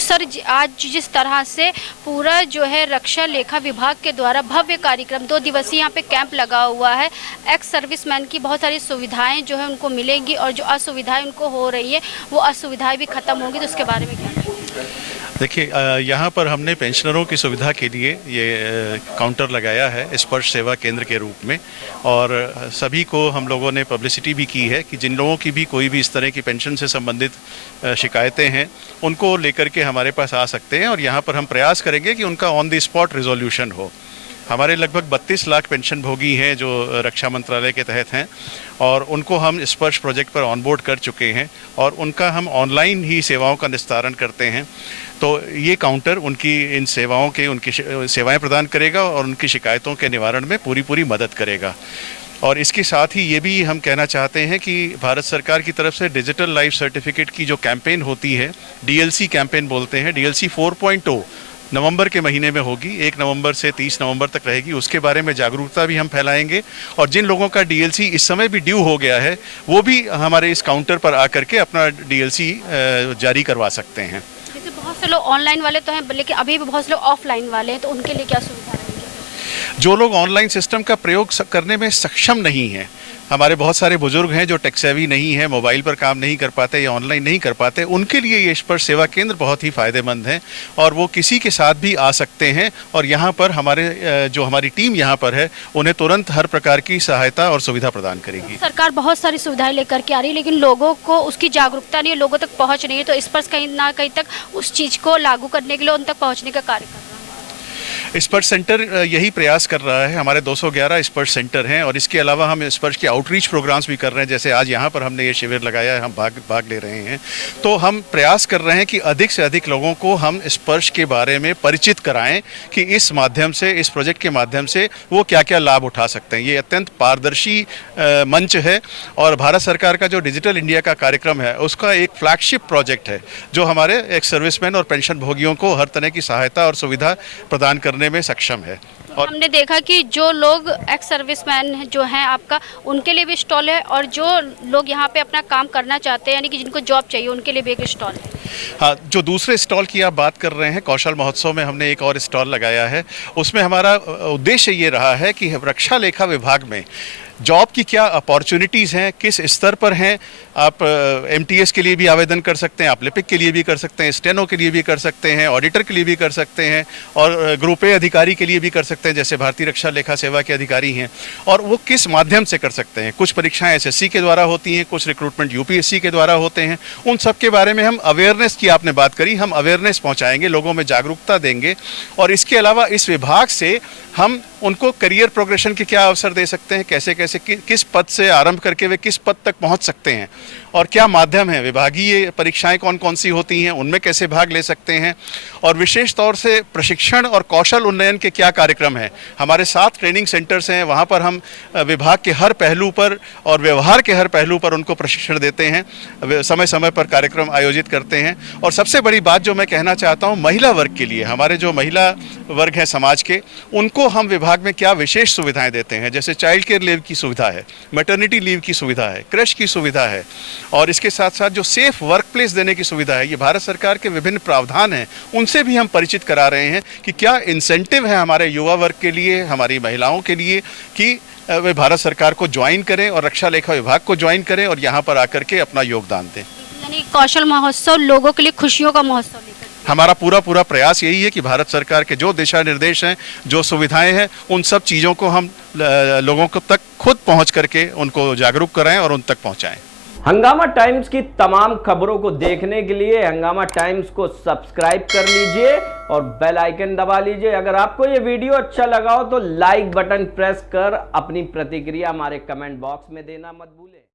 तो सर आज जिस तरह से पूरा जो है रक्षा लेखा विभाग के द्वारा भव्य कार्यक्रम 2 दिवसीय यहाँ पे कैंप लगा हुआ है, एक्स सर्विसमैन की बहुत सारी सुविधाएं जो है उनको मिलेंगी और जो असुविधाएं उनको हो रही है वो असुविधाएं भी खत्म होंगी, तो उसके बारे में क्या? देखिए, यहाँ पर हमने पेंशनरों की सुविधा के लिए ये काउंटर लगाया है स्पर्श सेवा केंद्र के रूप में, और सभी को हम लोगों ने पब्लिसिटी भी की है कि जिन लोगों की भी कोई भी इस तरह की पेंशन से संबंधित शिकायतें हैं उनको लेकर के हमारे पास आ सकते हैं, और यहाँ पर हम प्रयास करेंगे कि उनका ऑन द स्पॉट रिजोल्यूशन हो। हमारे लगभग 32 लाख पेंशन भोगी हैं जो रक्षा मंत्रालय के तहत हैं, और उनको हम स्पर्श प्रोजेक्ट पर ऑनबोर्ड कर चुके हैं और उनका हम ऑनलाइन ही सेवाओं का निस्तारण करते हैं। तो ये काउंटर उनकी इन सेवाओं के उनकी सेवाएं प्रदान करेगा और उनकी शिकायतों के निवारण में पूरी मदद करेगा। और इसके साथ ही ये भी हम कहना चाहते हैं कि भारत सरकार की तरफ से डिजिटल लाइफ सर्टिफिकेट की जो कैंपेन होती है, डीएलसी कैंपेन बोलते हैं, डीएलसी 4.0 नवंबर के महीने में होगी, 1 नवंबर से 30 नवंबर तक रहेगी। उसके बारे में जागरूकता भी हम फैलाएंगे, और जिन लोगों का डीएलसी इस समय भी ड्यू हो गया है वो भी हमारे इस काउंटर पर आकर के अपना डीएलसी जारी करवा सकते हैं। जैसे बहुत से लोग ऑनलाइन वाले तो हैं, लेकिन अभी भी बहुत से लोग ऑफलाइन वाले हैं, तो उनके लिए क्या सुविधा रहेगी? जो लोग ऑनलाइन सिस्टम का प्रयोग करने में सक्षम नहीं हैं, हमारे बहुत सारे बुजुर्ग हैं जो टेक सेवी नहीं है, मोबाइल पर काम नहीं कर पाते या ऑनलाइन नहीं कर पाते, उनके लिए ये स्पर्श सेवा केंद्र बहुत ही फ़ायदेमंद है, और वो किसी के साथ भी आ सकते हैं, और यहाँ पर हमारी टीम यहाँ पर है उन्हें तुरंत हर प्रकार की सहायता और सुविधा प्रदान करेगी। सरकार बहुत सारी सुविधाएं लेकर के आ रही है, लेकिन लोगों को उसकी जागरूकता नहीं है, लोगों तक पहुँच नहीं है, तो स्पर्श कहीं ना कहीं तक उस चीज़ को लागू करने के लिए उन तक पहुँचने का कार्य कर रहा है। स्पर्श सेंटर यही प्रयास कर रहा है। हमारे 211 स्पर्श सेंटर हैं, और इसके अलावा हम स्पर्श के आउटरीच प्रोग्राम्स भी कर रहे हैं। जैसे आज यहाँ पर हमने ये शिविर लगाया है, हम भाग ले रहे हैं। तो हम प्रयास कर रहे हैं कि अधिक से अधिक लोगों को हम स्पर्श के बारे में परिचित कराएं कि इस माध्यम से, इस प्रोजेक्ट के माध्यम से वो क्या क्या लाभ उठा सकते हैं। ये अत्यंत पारदर्शी मंच है, और भारत सरकार का जो डिजिटल इंडिया का कार्यक्रम है उसका एक फ्लैगशिप प्रोजेक्ट है जो हमारे एक्स सर्विसमैन और पेंशन भोगियों को हर तरह की सहायता और सुविधा प्रदान करने में सक्षम है। और हमने देखा कि जो लोग एक्स सर्विसमैन जो हैं आपका, उनके लिए भी स्टॉल है, और जो लोग यहाँ पे अपना काम करना चाहते हैं यानी कि जिनको जॉब चाहिए उनके लिए भी एक स्टॉल है। हाँ, जो दूसरे स्टॉल की आप बात कर रहे हैं, कौशल महोत्सव में हमने एक और स्टॉल लगाया है। उसमें हमारा उद्देश्य ये रहा है कि रक्षा लेखा विभाग में जॉब की क्या अपॉर्चुनिटीज़ हैं, किस स्तर पर हैं। आप एमटीएस के लिए भी आवेदन कर सकते हैं, आप लिपिक के लिए भी कर सकते हैं, स्टेनो के लिए भी कर सकते हैं, ऑडिटर के लिए भी कर सकते हैं, और ग्रुप ए अधिकारी के लिए भी कर सकते हैं जैसे भारतीय रक्षा लेखा सेवा के अधिकारी हैं। और वो किस माध्यम से कर सकते हैं। कुछ परीक्षाएं एसएससी के द्वारा होती हैं, कुछ रिक्रूटमेंट यूपीएससी के द्वारा होते हैं। उन सब के बारे में हम अवेयरनेस की आपने बात करी, हम अवेयरनेस पहुँचाएँगे, लोगों में जागरूकता देंगे। और इसके अलावा इस विभाग से हम उनको करियर प्रोग्रेशन के क्या अवसर दे सकते हैं, कैसे कैसे किस पद से आरंभ करके वे किस पद तक पहुंच सकते हैं, और क्या माध्यम है, विभागीय परीक्षाएं कौन कौन सी होती हैं, उनमें कैसे भाग ले सकते हैं, और विशेष तौर से प्रशिक्षण और कौशल उन्नयन के क्या कार्यक्रम हैं। हमारे 7 ट्रेनिंग सेंटर्स हैं, वहाँ पर हम विभाग के हर पहलू पर और व्यवहार के हर पहलू पर उनको प्रशिक्षण देते हैं, समय समय पर कार्यक्रम आयोजित करते हैं। और सबसे बड़ी बात जो मैं कहना चाहता हूँ, महिला वर्ग के लिए, हमारे जो महिला वर्ग हैं समाज के, उनको हम विभाग में क्या विशेष सुविधाएं देते हैं। जैसे चाइल्ड केयर लीव की सुविधा है, मैटरनिटी लीव की सुविधा है, क्रश की सुविधा है, और इसके साथ साथ जो सेफ वर्क प्लेस देने की सुविधा है। ये भारत सरकार के विभिन्न प्रावधान हैं, उनसे भी हम परिचित करा रहे हैं कि क्या इंसेंटिव है हमारे युवा वर्ग के लिए, हमारी महिलाओं के लिए, कि वे भारत सरकार को ज्वाइन करें और रक्षा लेखा विभाग को ज्वाइन करें और यहाँ पर आकर के अपना योगदान दें। यानी कौशल महोत्सव लोगों के लिए खुशियों का महोत्सव लेकर हमारा पूरा प्रयास यही है कि भारत सरकार के जो दिशा निर्देश हैं, जो सुविधाएं हैं, उन सब चीज़ों को हम लोगों को तक खुद पहुंच करके उनको जागरूक कराएं और उन तक पहुंचाएं। हंगामा टाइम्स की तमाम खबरों को देखने के लिए हंगामा टाइम्स को सब्सक्राइब कर लीजिए और बेल आइकन दबा लीजिए। अगर आपको ये वीडियो अच्छा लगा हो तो लाइक बटन प्रेस कर अपनी प्रतिक्रिया हमारे कमेंट बॉक्स में देना मत भूलें।